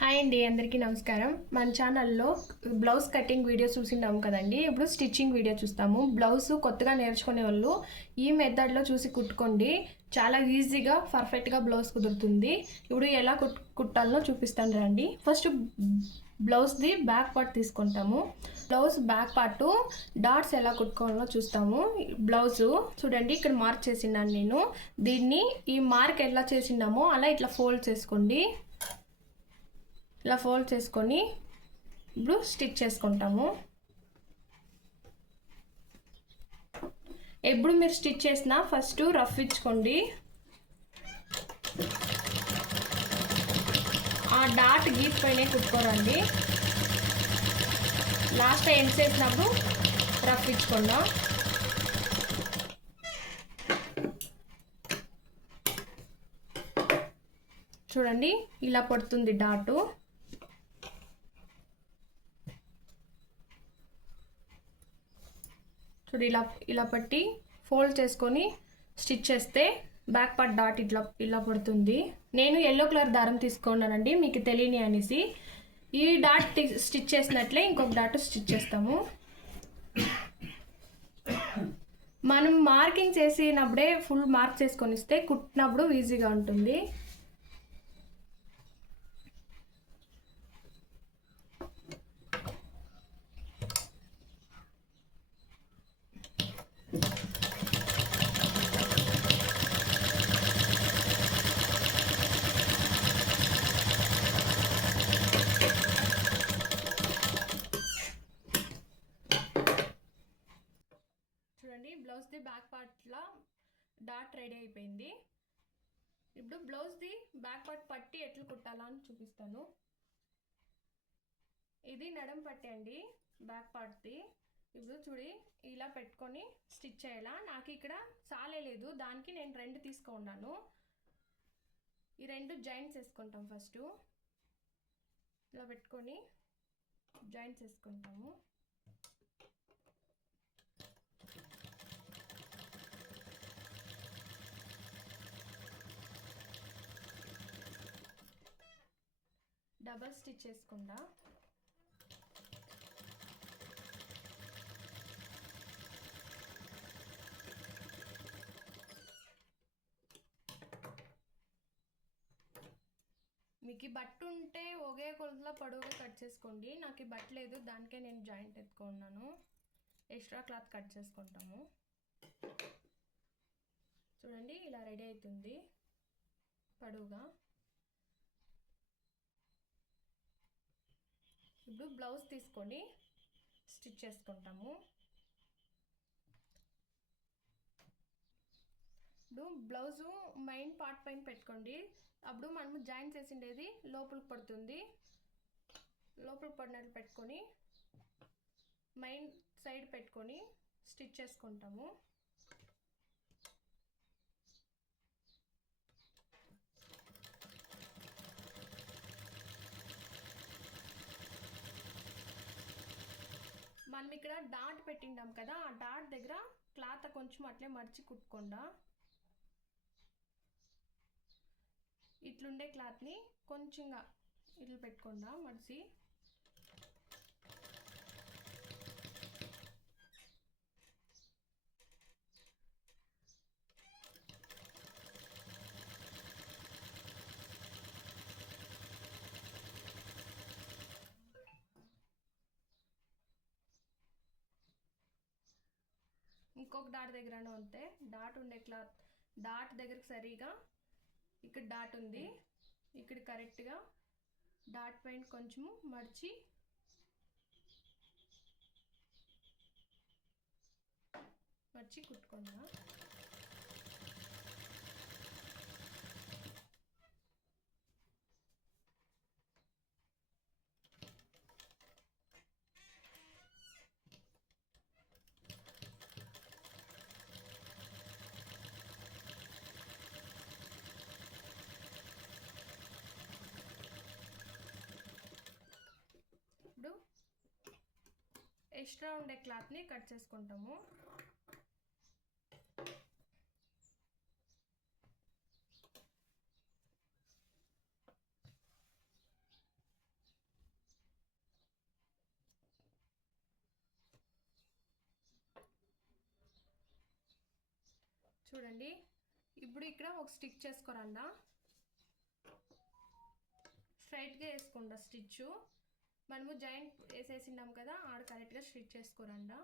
Hi అండి, అందరికీ నమస్కారం. మన ఛానల్లో బ్లౌజ్ కటింగ్ వీడియో చూసిండాము కదండి. ఇప్పుడు స్టిచ్చింగ్ వీడియో చూస్తాము. బ్లౌజ్ కొత్తగా నేర్చుకునే వాళ్ళు ఈ మెథడ్లో చూసి కుట్టుకోండి. చాలా ఈజీగా పర్ఫెక్ట్గా బ్లౌజ్ కుదురుతుంది. ఇప్పుడు ఎలా కుట్టాలో చూపిస్తాను రండి. ఫస్ట్ బ్లౌజ్ది బ్యాక్ పార్ట్ తీసుకుంటాము. బ్లౌజ్ బ్యాక్ పార్ట్ డాట్స్ ఎలా కుట్టుకోవాలో చూస్తాము. బ్లౌజు చూడండి, ఇక్కడ మార్క్ చేసినాను నేను. దీన్ని ఈ మార్క్ ఎలా చేసినామో అలా ఇట్లా ఫోల్డ్ చేసుకోండి. ఇలా ఫోల్డ్ చేసుకొని ఇప్పుడు స్టిచ్ చేసుకుంటాము. ఎప్పుడు మీరు స్టిచ్ చేసినా ఫస్ట్ రఫ్ ఇచ్చుకోండి. ఆ డాట్ గీత పైనే కుట్టుకోరండి. లాస్ట్ ఎండ్ చేసినప్పుడు రఫ్ ఇచ్చుకోండి. చూడండి, ఇలా పడుతుంది డాటు. చూడు, ఇలా పట్టి ఫోల్డ్ చేసుకొని స్టిచ్ చేస్తే బ్యాక్ పార్ట్ డాట్ ఇలా పడుతుంది. నేను ఎల్లో కలర్ దారం తీసుకున్నానండి, మీకు తెలియని అనేసి. ఈ డాట్ స్టిచ్ చేసినట్లే ఇంకొక డాట్ స్టిచ్ చేస్తాము. మనం మార్కింగ్ చేసినప్పుడే ఫుల్ మార్క్ చేసుకొని ఇస్తే కుట్టినప్పుడు ఈజీగా ఉంటుంది. చూడండి, బ్లౌజ్ది బ్యాక్ పార్ట్లో డాట్ రెడీ అయిపోయింది. ఇప్పుడు బ్లౌజ్ది బ్యాక్ పార్ట్ పట్టి ఎట్లా కుట్టాలా అని చూపిస్తాను. ఇది నడుం పట్టి అండి, బ్యాక్ పార్ట్ది. ఇప్పుడు చూడి, ఇలా పెట్టుకొని స్టిచ్ చేయాలా. నాకు ఇక్కడ చాలేదు, దానికి నేను 2 తీసుకున్నాను. ఈ 2 జాయింట్స్ వేసుకుంటాం. ఫస్ట్ ఇలా పెట్టుకొని జాయింట్స్ వేసుకుంటాము. డబల్ స్టిచ్ చేసుకుంటా. మీకు ఈ బట్ట ఉంటే ఒకే కొలతలో పొడవుగా కట్ చేసుకోండి. నాకు ఈ బట్ట లేదు, దానికే నేను జాయింట్ ఎత్తుకున్నాను. ఎక్స్ట్రా క్లాత్ కట్ చేసుకుంటాము. చూడండి, ఇలా రెడీ అవుతుంది పొడవుగా. ఇప్పుడు బ్లౌజ్ తీసుకొని స్టిచ్ చేసుకుంటాము. ఇప్పుడు బ్లౌజు మెయిన్ పార్ట్ పైన పెట్టుకోండి. అప్పుడు మనము జాయింట్స్ వేసిండేది లోపలికి పడుతుంది. లోపలికి పడినట్లు పెట్టుకొని మెయిన్ సైడ్ పెట్టుకొని స్టిచ్ చేసుకుంటాము. మనం ఇక్కడ డాట్ పెట్టిండాం కదా, ఆ డాట్ దగ్గర క్లాత్ కొంచెం అట్లే మర్చి కుట్టుకోండా. ఇట్లుండే క్లాత్ని కొంచెంగా ఇట్లా పెట్టుకోండా మడిచి. ఇంకొక డాట్ దగ్గర అంతే, డాట్ ఉండే క్లాత్ డాట్ దగ్గరకు సరిగా ఇక్కడ డాట్ ఉంది, ఇక్కడ కరెక్ట్గా డాట్ పైన కొంచెము మడిచి కుట్టుకుందా. ఇప్పుడు ఎక్స్ట్రా ఉండే క్లాత్ని కట్ చేసుకుంటాము. చూడండి. ఇప్పుడు ఇక్కడ ఒక స్టిచ్ చేసుకోరండా, స్ట్రైట్గా వేసుకోండి స్టిచ్. మనము జాయింట్ వేసేసినాం కదా, ఆడ కరెక్ట్గా స్టిచ్ చేసుకోరండా.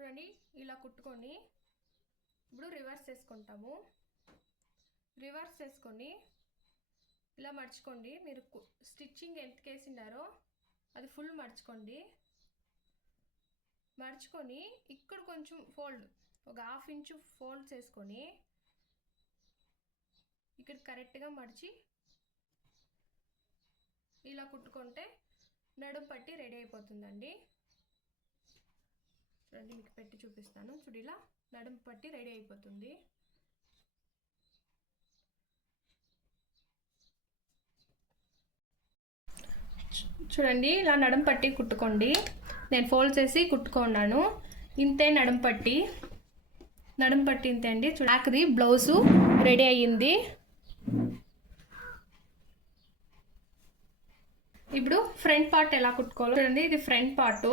చూడండి, ఇలా కుట్టుకొని ఇప్పుడు రివర్స్ చేసుకుంటాము. రివర్స్ చేసుకొని ఇలా మర్చుకోండి. మీరు స్టిచ్చింగ్ ఎంత వేసిండారో అది ఫుల్ మర్చుకోండి. మర్చుకొని ఇక్కడ కొంచెం ఫోల్డ్, ఒక 1/2 ఇంచు ఫోల్డ్ చేసుకొని ఇక్కడ కరెక్ట్గా మర్చి ఇలా కుట్టుకుంటే నడుం పట్టి రెడీ అయిపోతుందండి. చూడండి, మీకు పెట్టి చూపిస్తాను. చూడు, ఇలా నడుం పట్టి రెడీ అయిపోతుంది. చూడండి, ఇలా నడుం పట్టి కుట్టుకోండి. నేను ఫోల్డ్ చేసి కుట్టుకున్నాను. ఇంతే నడుం పట్టి ఇంతే అండి. చూడది బ్లౌజు రెడీ అయ్యింది. ఇప్పుడు ఫ్రంట్ పార్ట్ ఎలా కుట్టుకోవాలో చూడండి. ఇది ఫ్రంట్ పార్టు.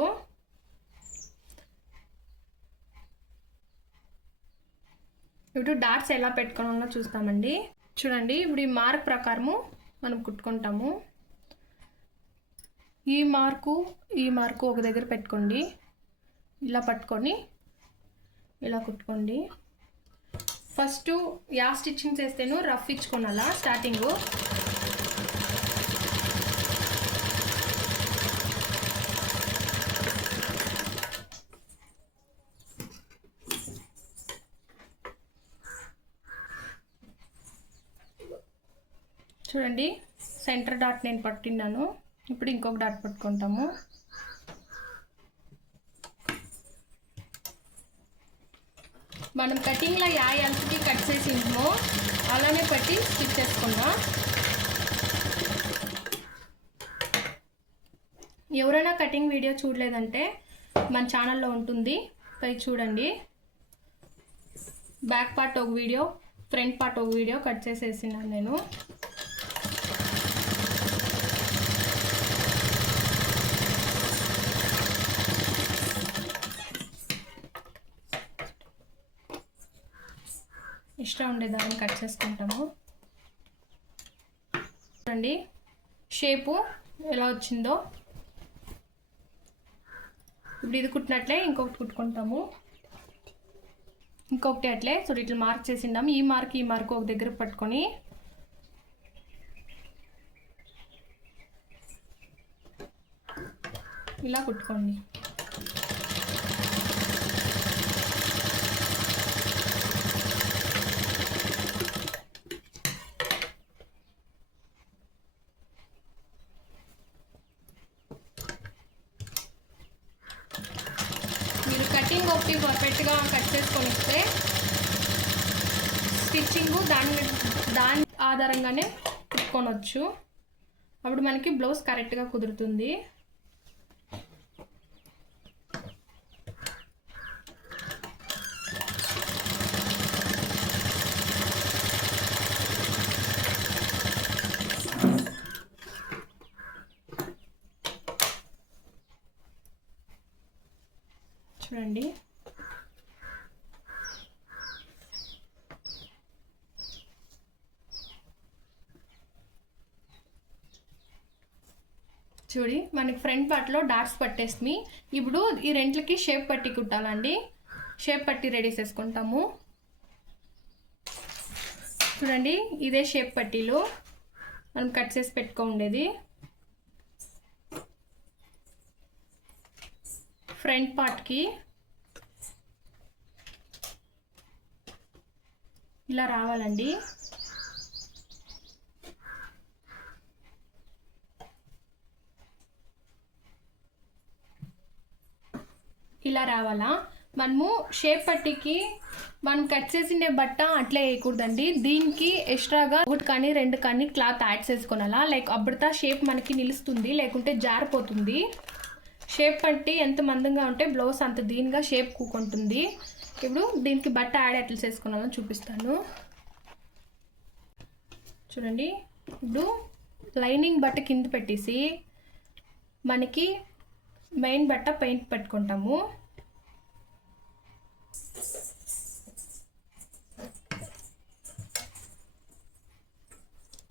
ఇప్పుడు డాట్స్ ఎలా పెట్టుకోవాలో చూస్తామండి. చూడండి, ఇప్పుడు ఈ మార్క్ ప్రకారము మనం కుట్టుకుంటాము. ఈ మార్కు ఒక దగ్గర పెట్టుకోండి. ఇలా పట్టుకొని ఇలా కుట్టుకోండి. ఫస్ట్ యా స్టిచ్చింగ్ చేస్తేనో రఫ్ ఇచ్చుకోనాలా స్టార్టింగు. చూడండి, సెంటర్ డాట్ నేను పట్టినాను. ఇప్పుడు ఇంకొక డాట్ పట్టుకుంటాము. మనం కటింగ్లో యా ఎల్స్కి కట్ చేసిందో అలానే పట్టి స్టిచ్ చేసుకుందాం. ఎవరైనా కటింగ్ వీడియో చూడలేదంటే మన ఛానల్లో ఉంటుంది, పై చూడండి. బ్యాక్ పార్ట్ ఒక వీడియో, ఫ్రంట్ పార్ట్ ఒక వీడియో కట్ చేసేసినాను నేను. ఇష్టం ఉండేదాన్ని కట్ చేసుకుంటాము. చూడండి షేపు ఎలా వచ్చిందో. ఇప్పుడు ఇది కుట్టినట్లే ఇంకొకటి కుట్టుకుంటాము. ఇంకొకటి అట్లే సో ఇట్లా మార్క్ చేసిండాము. ఈ మార్క్ ఒక దగ్గర పట్టుకొని ఇలా కుట్టుకోండి. కటింగ్ ఒకటి పర్ఫెక్ట్గా కట్ చేసుకొని ఇస్తే స్టిచ్చింగ్ దాని ఆధారంగానే కుట్టుకోనొచ్చు. అప్పుడు మనకి బ్లౌజ్ కరెక్ట్గా కుదురుతుంది. చూడండి, మనకి ఫ్రంట్ పార్ట్లో డాట్స్ పట్టేస్తుంది. ఇప్పుడు ఈ రెంట్లకి షేప్ పట్టి కుట్టాలండి. షేప్ పట్టి రెడీ చేసుకుంటాము. చూడండి, ఇదే షేప్ పట్టీలో మనం కట్ చేసి పెట్టుకో ఉండేది. ఫ్రంట్ పార్ట్కి ఇలా రావాలండి. ఇలా రావాలా. మనము షేప్ పట్టీకి మనం కట్ చేసిన బట్ట అట్లే వేయకూడదండి. దీనికి ఎక్స్ట్రాగా 1 కానీ 2 కానీ క్లాత్ యాడ్ చేసుకోవాలా. లైక్ అప్పుడుతా షేప్ మనకి నిలుస్తుంది, లేకుంటే జారిపోతుంది. షేప్ పట్టి ఎంత మందంగా ఉంటే బ్లౌజ్ అంత దీనిగా షేప్ కూకుంటుంది. ఇప్పుడు దీనికి బట్ట యాడ్ ఎట్లా చేసుకున్నామో చూపిస్తాను చూడండి. ఇప్పుడు లైనింగ్ బట్ట కింద పెట్టేసి మనకి మెయిన్ బట్ట పెయింట్ పెట్టుకుంటాము.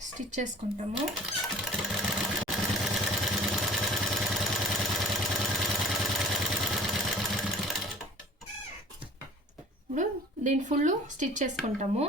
స్టిచ్ చేసుకుంటాము. ఇప్పుడు దీని ఫుల్ స్టిచ్ చేసుకుంటాము.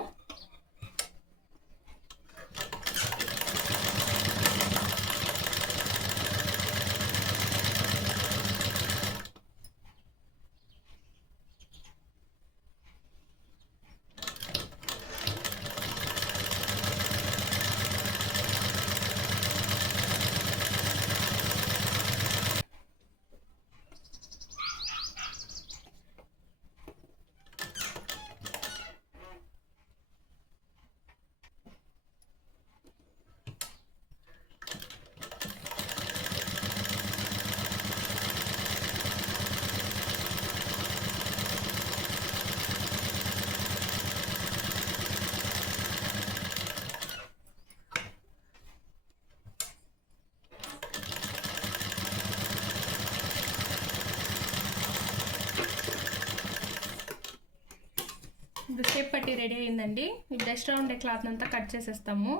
ఇప్పుడు షేప్ పట్టి రెడీ అయిందండి. ఇప్పుడు ఎక్స్ట్రా ఉండే క్లాత్ అంతా కట్ చేసేస్తాము.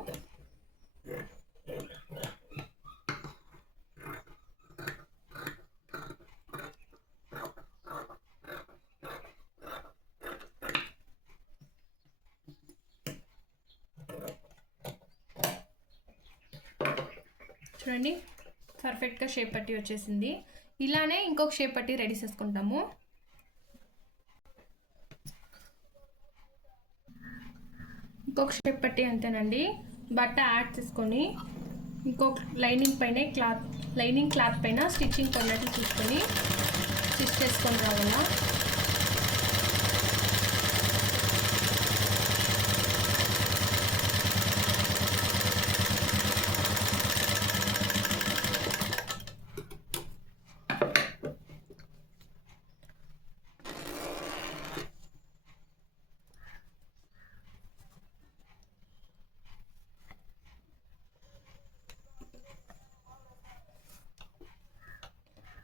చూడండి పర్ఫెక్ట్గా షేప్ పట్టి వచ్చేసింది. ఇలానే ఇంకొక షేప్ పట్టి రెడీ చేసుకుంటాము. ఇంకొక షేప్ పట్టి అంతేనండి. బట్ట యాడ్ చేసుకొని ఇంకొక లైనింగ్ క్లాత్ పైన స్టిచ్చింగ్ కొన్నట్లు చూసుకొని స్టిచ్ చేసుకొని రావాలా.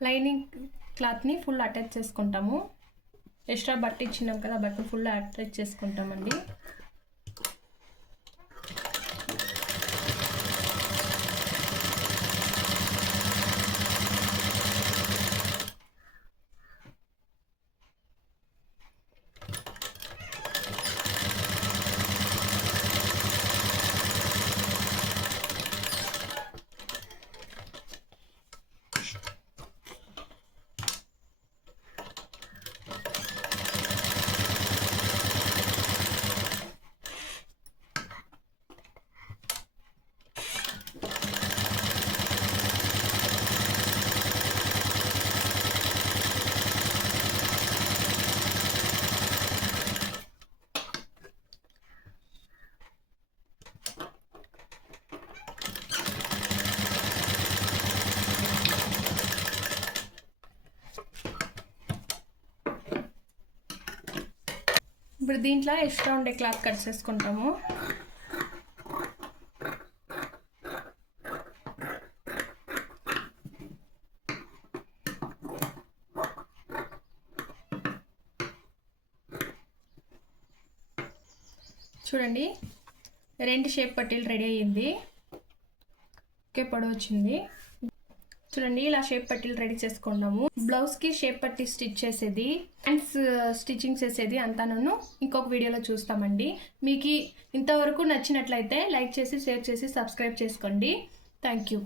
లైనింగ్ క్లాత్ని ఫుల్ అటాచ్ చేసుకుంటాము. ఎక్స్ట్రా బట్ట ఇచ్చినాం కదా, బట్ట ఫుల్ అటాచ్ చేసుకుంటామండి. ఇప్పుడు దీంట్లో ఎక్స్ట్రా ఉండే క్లాత్ కట్ చేసుకుంటాము. చూడండి 2 షేప్ పట్టీలు రెడీ అయ్యింది. ఓకే, పొడవు వచ్చింది. చూడండి ఇలా షేప్ పట్టీలు రెడీ చేసుకున్నాము. బ్లౌజ్కి షేప్ పట్టీ స్టిచ్ చేసేది, హ్యాండ్స్ స్టిచ్చింగ్ చేసేది అంతా నేను ఇంకొక వీడియోలో చూస్తామండి. మీకు ఇంతవరకు నచ్చినట్లయితే లైక్ చేసి, షేర్ చేసి, సబ్స్క్రైబ్ చేసుకోండి. Thank you.